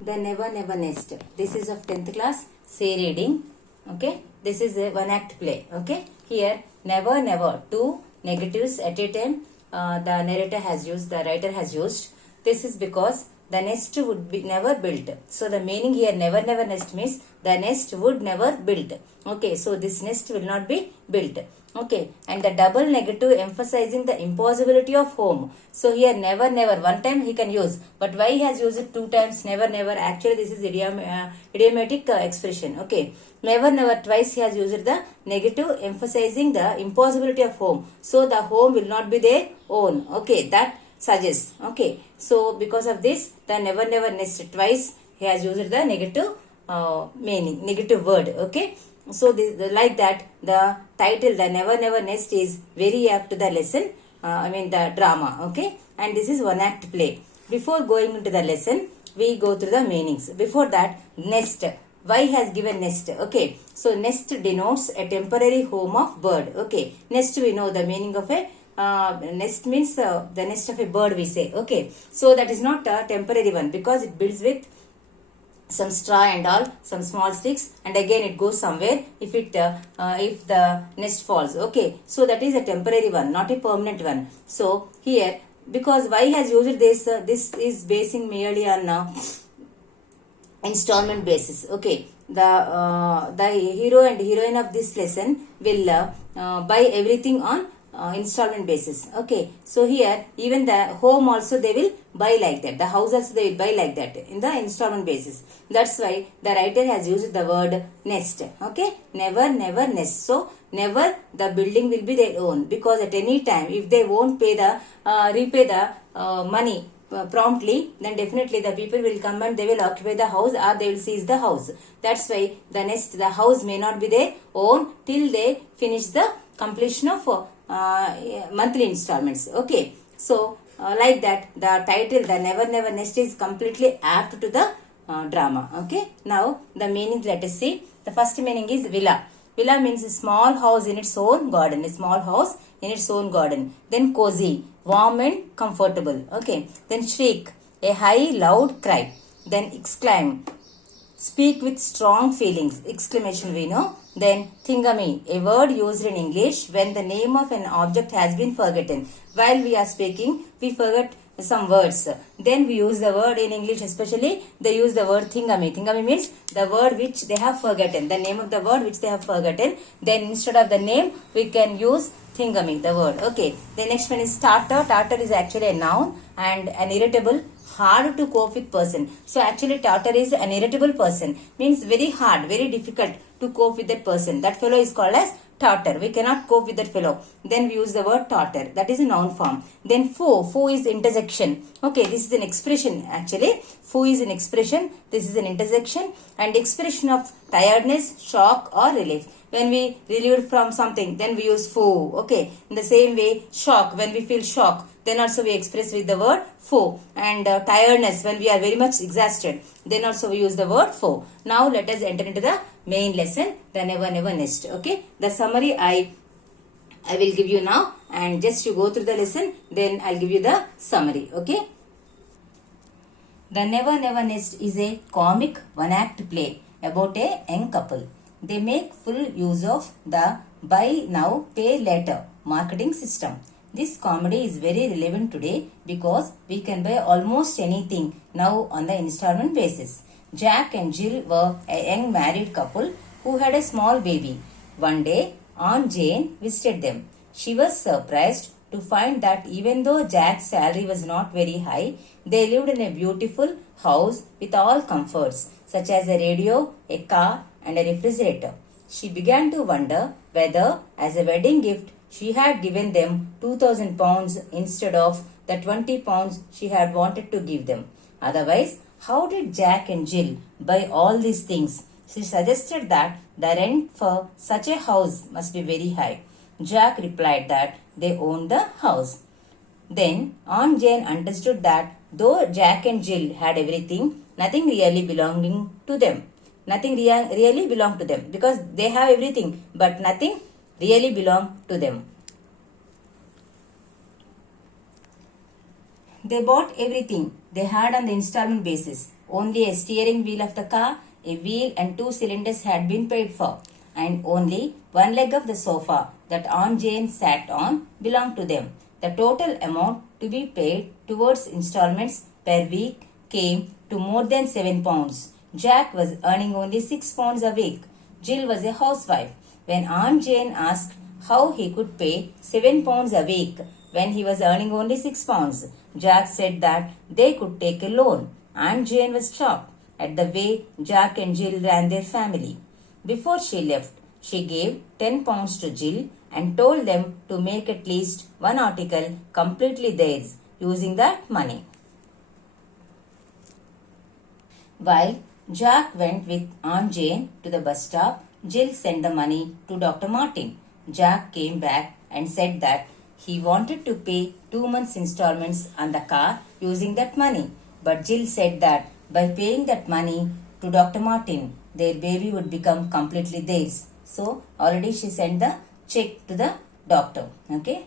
The Never Never Nest. This is of 10th class. Say reading. Okay. This is a one act play. Okay. Here, never, never. Two negatives at a time. The narrator has used, the writer has used. This is because the nest would be never built. So the meaning here, never never nest means the nest would never built. Okay. So this nest will not be built. Okay, and the double negative emphasizing the impossibility of home. So here never never, one time he can use, but why he has used it two times? Never never, actually this is idiomatic expression. Okay, never never, twice he has used the negative emphasizing the impossibility of home. So the home will not be their own. Okay, that suggests. Okay, so because of this, the never never nest, twice he has used the negative meaning, negative word. Okay, so like that, the title, the Never Never Nest, is very apt to the lesson, the drama. Okay, and this is one act play. Before going into the lesson, we go through the meanings. Before that, nest. Why has given nest? Okay, so nest denotes a temporary home of bird. Okay, nest, we know the meaning of a nest means the nest of a bird, we say. Okay, so that is not a temporary one because it builds with some straw and all, some small sticks, and again it goes somewhere if the nest falls. Okay, so that is a temporary one, not a permanent one. So here, because why has used this, this is basing merely on installment basis. Okay, the hero and heroine of this lesson will buy everything on installment basis. Okay, so here even the home also they will buy like that, the house also they will buy like that in the installment basis. That's why the writer has used the word nest. Okay, never never nest. So never the building will be their own, because at any time if they won't pay the repay the money promptly, then definitely the people will come and they will occupy the house or they will seize the house. That's why the nest, the house may not be their own till they finish the completion of monthly installments. Okay, so like that, the title, the Never Never Nest, is completely apt to the drama. Okay, now the meaning, let us see. The first meaning is villa. Villa means a small house in its own garden, a small house in its own garden. Then cozy, warm and comfortable. Okay, then shriek, a high loud cry. Then exclaim, speak with strong feelings, exclamation, we know. Then thingamy, a word used in English when the name of an object has been forgotten. While we are speaking, we forget some words. Then we use the word in English, especially they use the word thingamy. Thingamy means the word which they have forgotten, the name of the word which they have forgotten. Then instead of the name, we can use thingamy, the word. Okay. The next one is tartar. Tartar is actually a noun and an irritable, hard to cope with person. So actually tartar is an irritable person, means very hard, very difficult to cope with that person. That fellow is called as tartar. We cannot cope with that fellow. Then we use the word tartar. That is a noun form. Then foe. Foe is intersection. Okay, this is an expression actually. Foe is an expression. This is an intersection and expression of tiredness, shock or relief. When we relieved from something, then we use foe. Okay, in the same way, shock, when we feel shock, then also we express with the word foe. And tiredness, when we are very much exhausted, then also we use the word foe. Now let us enter into the main lesson, the Never Never Nest. Okay, the summary I will give you now, and just you go through the lesson, then I'll give you the summary. Okay, the Never Never Nest is a comic one act play about a young couple. They make full use of the buy now pay later marketing system. This comedy is very relevant today because we can buy almost anything now on the installment basis. Jack and Jill were a young married couple who had a small baby. One day, Aunt Jane visited them. She was surprised to find that even though Jack's salary was not very high, they lived in a beautiful house with all comforts, such as a radio, a car, and a refrigerator. She began to wonder whether, as a wedding gift, she had given them 2,000 pounds instead of the 20 pounds she had wanted to give them. Otherwise, how did Jack and Jill buy all these things? She suggested that the rent for such a house must be very high. Jack replied that they owned the house. Then Aunt Jane understood that though Jack and Jill had everything, nothing really belonging to them. Nothing really belonged to them, because they have everything, but nothing really belonged to them. They bought everything they had on the installment basis. Only a steering wheel of the car, a wheel and 2 cylinders had been paid for, and only one leg of the sofa that Aunt Jane sat on belonged to them. The total amount to be paid towards installments per week came to more than £7. Jack was earning only £6 a week. Jill was a housewife. When Aunt Jane asked how he could pay £7 a week when he was earning only £6, Jack said that they could take a loan. Aunt Jane was shocked at the way Jack and Jill ran their family. Before she left, she gave £10 to Jill and told them to make at least one article completely theirs using that money. While Jack went with Aunt Jane to the bus stop, Jill sent the money to Dr. Martin. Jack came back and said that he wanted to pay 2 months' installments on the car using that money. But Jill said that by paying that money to Dr. Martin, their baby would become completely theirs. So already she sent the check to the doctor. Okay.